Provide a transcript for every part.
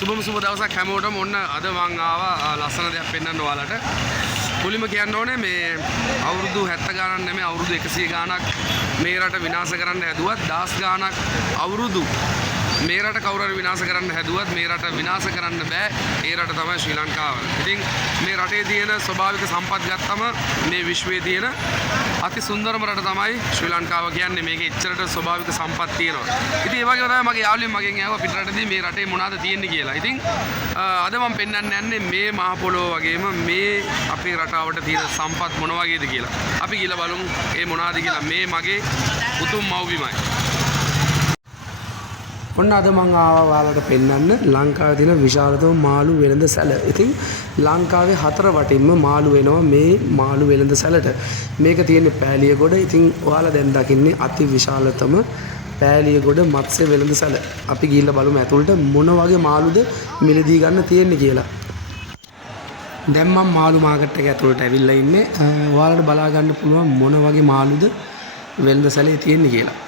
සුබම සුබ දවසක් හැමෝටම. ඔන්න අද මං ආවා ලස්සන දෙයක් පෙන්වන්න ඔයාලට. මුලින්ම කියන්න ඕනේ මේ අවුරුදු 70 ගානක් නෙමෙයි අවුරුදු 100 ගානක් මේ රට විනාශ කරන්න හැදුවත් 10 ගානක් අවුරුදු මේ රට කවුරු හරි විනාශ කරන්න හැදුවත් මේ රට විනාශ කරන්න බෑ. ඒ රට තමයි ශ්‍රී ලංකාව. ඉතින් මේ රටේ තියෙන ස්වභාවික සම්පත් ගත්තම මේ විශ්වයේ තියෙන අති සුන්දරම රට තමයි ශ්‍රී ලංකාව කියන්නේ. මේකේ එච්චරට ස්වභාවික සම්පත් තියෙනවා. ඉතින් ඒ වගේම තමයි මගේ යාළුවෙක් මගෙන් ඇහුවා පිටරටදී මේ රටේ මොනවද තියෙන්නේ කියලා. ඉතින් අද මම පෙන්වන්න යන්නේ මේ මහ පොළොව වගේම මේ අපේ රටාවට තියෙන සම්පත් මොන වගේද කියලා. අපි ගිහලා බලමු ඒ මොනවද කියලා. මේ මගේ උතුම් මව්බිමයි. ඔන්න අද මං ආවා ඔයාලට පෙන්වන්න ලංකාවේ තියෙන විශාලතම මාළු වෙළඳ සැල. ඉතින් ලංකාවේ හතර වටින්ම මාළු වෙනවා මේ මාළු වෙළඳ සැලට. මේක තියෙන්නේ පෑලියගොඩ. ඉතින් ඔයාලා දැන් දකින්නේ අති විශාලතම පෑලියගොඩ මත්ස්‍ය වෙළඳ සැල. අපි ගිහිල්ලා බලමු ඇතුළට මොන වගේ මාළුද මිලදී ගන්න තියෙන්නේ කියලා. දැන් මම මාළු මාකට් එක ඇතුළට ඇවිල්ලා ඉන්නේ. ඔයාලට බලා ගන්න පුළුවන් මොන වගේ මාළුද වෙළඳ සැලේ තියෙන්නේ කියලා.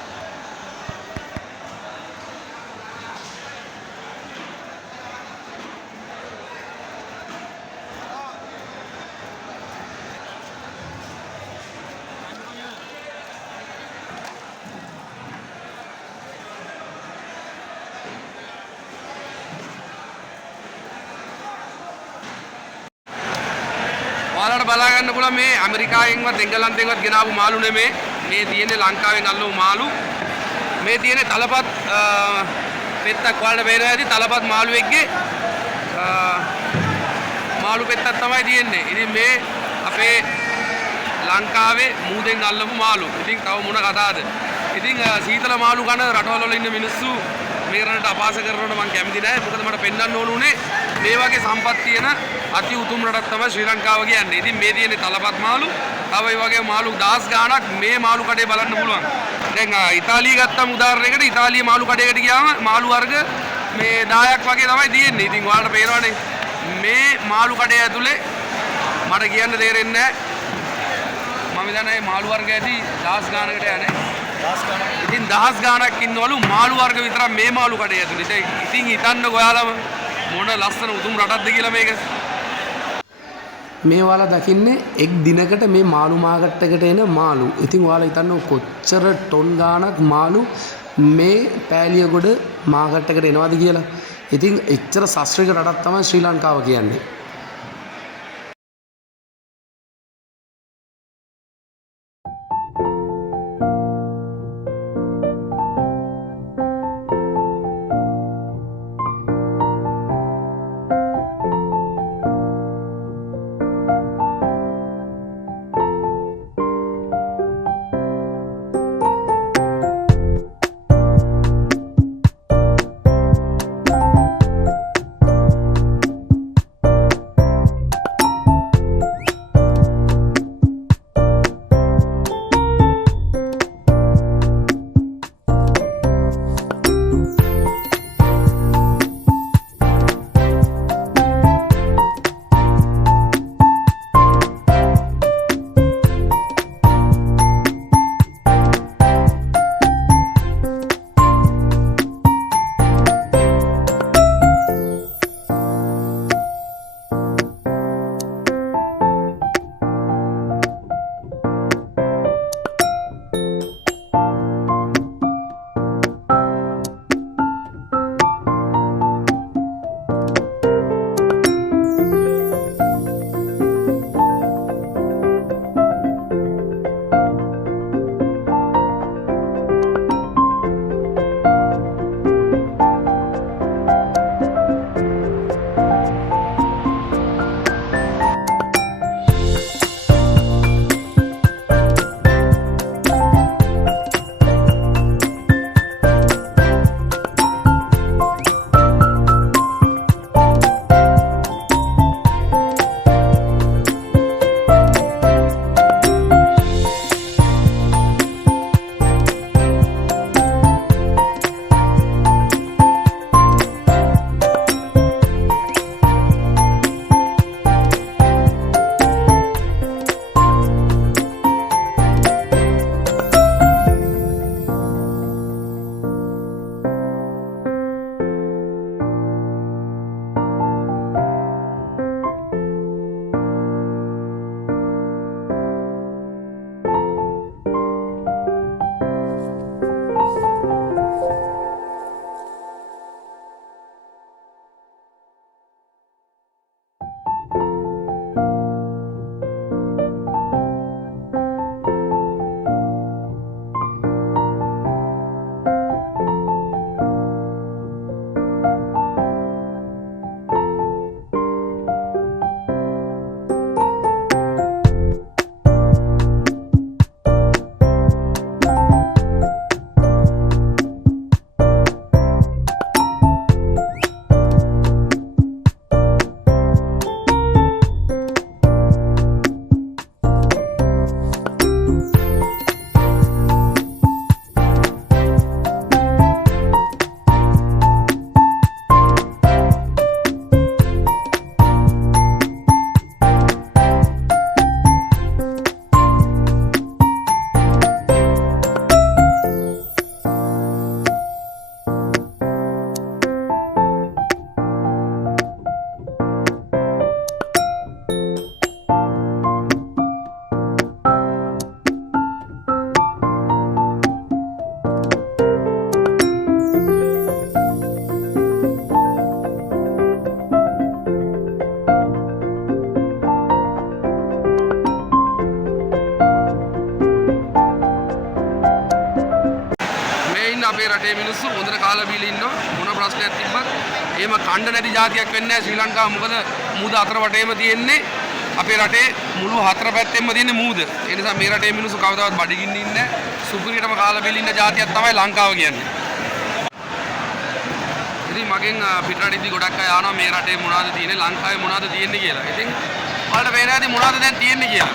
ඔයාලට බලා ගන්න පුළුවන් මේ ඇමරිකාවෙන්වත් එංගලන්තයෙන්වත් ගෙනාවු මාළු නෙමේ. මේ තියෙන්නේ ලංකාවෙන් අල්ලපු මාළු. මේ තියෙන්නේ තලපත් පෙත්තක් වලට බේරලා ඇති තලපත් මාළුවෙක්ගේ මාළු පෙත්තක් තමයි තියෙන්නේ. ඉතින් මේ අපේ ලංකාවේ මූදෙන් අල්ලපු මාළු. ඉතින් තව මොන කතාවද? ඉතින් සීතල මාළු කන රටවල වල ඉන්න මිනිස්සු මේ රටට අපහාස කරනවට මම කැමති නැහැ. මොකද මට පෙන්වන්න ඕන උනේ මේ වගේ සම්පත් තියෙන අති උතුම් රටක් තමයි ශ්‍රී ලංකාව කියන්නේ. ඉතින් මේ තියෙන්නේ තලපත් මාළු. තව ඒ වගේ මාළු 10 ගාණක් මේ මාළු කඩේ බලන්න පුළුවන්. දැන් ඉතාලිය ගත්තම උදාහරණයකට ඉතාලිය මාළු කඩේකට ගියාම මාළු වර්ග මේ 10ක් වගේ තමයි තියෙන්නේ. ඉතින් ඔයාලට පේනවනේ මේ මාළු කඩේ ඇතුලේ මට කියන්න තේරෙන්නේ නැහැ. මම දන්නේ මාළු වර්ග ඇති 10 ගාණකට යන්නේ. 10 ගාණක්. ඉතින් 10 ගාණක් ඉන්නවලු මාළු වර්ග විතරක් මේ මාළු කඩේ ඇතුලේ. ඉතින් හිතන්නකෝ ඔයාලම මොන ලස්සන උතුම් රටක්ද කියලා මේක. මේ ඔයාලා දකින්නේ එක් දිනකට මේ මාළු මාකට් එකට එන මාළු. ඉතින් ඔයාලා හිතන්න කොච්චර ටොන් ගාණක් මාළු මේ පෑලියගොඩ මාකට් එකට එනවද කියලා. ඉතින් එච්චර ශාස්ත්‍රීය රටක් තමයි ශ්‍රී ලංකාව කියන්නේ. රටේ මිනිස්සු හොඳට කාලා බීලා ඉන්නවා. මොන ප්‍රශ්නයක් තිබ්බත් එහෙම කණ්ඩ නැති જાතියක් වෙන්නේ නැහැ ශ්‍රී ලංකාව. මොකද මූද අතර වටේම තියෙන්නේ අපේ රටේ මුළු හතර පැත්තෙම තියෙන්නේ මූද. ඒ නිසා මේ රටේ මිනිස්සු කවදාවත් බඩගින්න ඉන්නේ නැහැ. සුපිරියටම කාලා බීලා ඉන්න જાතියක් තමයි ලංකාව කියන්නේ. ඉතින් මගෙන් පිටරටින්දි ගොඩක් අය ආනවා මේ රටේ මොනවද තියෙන්නේ ලංකාවේ මොනවද තියෙන්නේ කියලා. ඉතින් ඔයාලට පේනවා ඇති මොනවද දැන් තියෙන්නේ කියලා.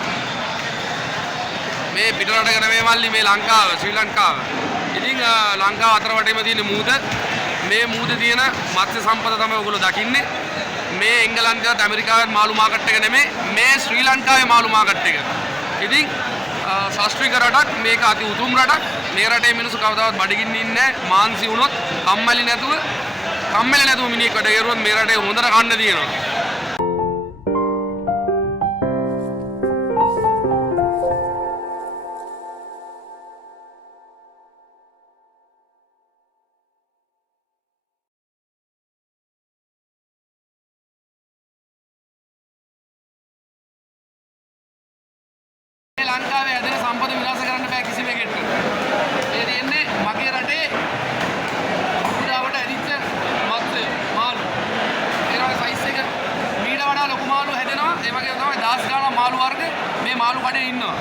මේ පිටරටක නෙමෙයි මල්ලි මේ ලංකාව ශ්‍රී ලංකාව. ඉතින් ලංකාව අතර වටේම තියෙන මූද මේ මූද තියෙන මත්ස්‍ය සම්පත තමයි ඔයගොල්ලෝ දකින්නේ. මේ එංගලන්තයත් ඇමරිකාවත් මාළු මාකට් එක නෙමෙයි මේ ශ්‍රී ලංකාවේ මාළු මාකට් එක. ඉතින් ශාස්ත්‍රීය රටක් මේක අති උතුම් රටක්. මේ රටේ මිනිස්සු කවදාවත් බඩගින්න ඉන්නේ නැහැ. මාන්සි වුණොත් කම්මැලි නැතුව මිනිහෙක් වැඩ කරුවොත් මේ රටේ හොඳට කන්න තියෙනවා. ලංකාවේ ඇදෙන සම්පත විනාශ කරන්න බෑ කිසිම එකකට. ඒ තියෙන්නේ මගේ රටේ උදාවට ඇදිච්ච මත්ස්‍ය මාළු. ඒ වගේ සයිස් එක මීට වඩා ලොකු මාළු හැදෙනවා. ඒ වගේ තමයි 10 ගාණක් මාළු වර්ග මේ මාළු කඩේ ඉන්නවා.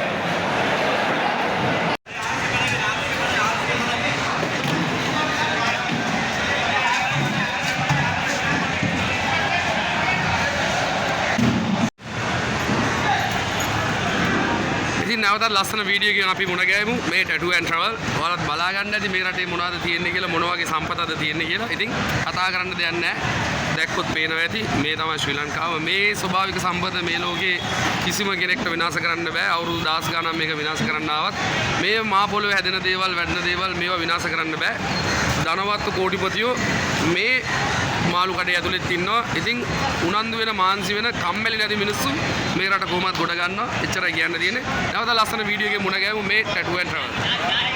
නැවතත් ලස්සන වීඩියෝ එකකින් අපි මුණ ගැහෙමු මේ ටැටු ඇන්ඩ් ට්‍රැවල්. ඔයාලත් බලා ගන්න ඇති මේ රටේ මොනවද තියෙන්නේ කියලා මොන වගේ සම්පතද තියෙන්නේ කියලා. ඉතින් කතා කරන්න දෙයක් නැහැ. දැක්කොත් පේනවා ඇති මේ තමයි ශ්‍රී ලංකාව. මේ ස්වභාවික සම්පත මේ ලෝකේ කිසිම කෙනෙක්ට විනාශ කරන්න බෑ. අවුරුදු 10 ගණන් මේක විනාශ කරන්න ආවත් මේ මහ පොළොවේ හැදෙන දේවල් වැඩෙන දේවල් මේවා විනාශ කරන්න බෑ. ධනවත් කෝටිපතියෝ මේ මාළු කඩේ ඇතුළෙත් ඉන්නවා. ඉතින් උනන්දු වෙන මාන්සි වෙන කම්මැලි නැති මිනිස්සු මේ රට කොහොමද ගොඩ ගන්නවා. එච්චරයි කියන්න තියෙන්නේ. නැවත ලස්සන වීඩියෝ එකේ මුණ ගැහුව මේ ටැටු ඇන්ඩ් ට්‍රැවල්.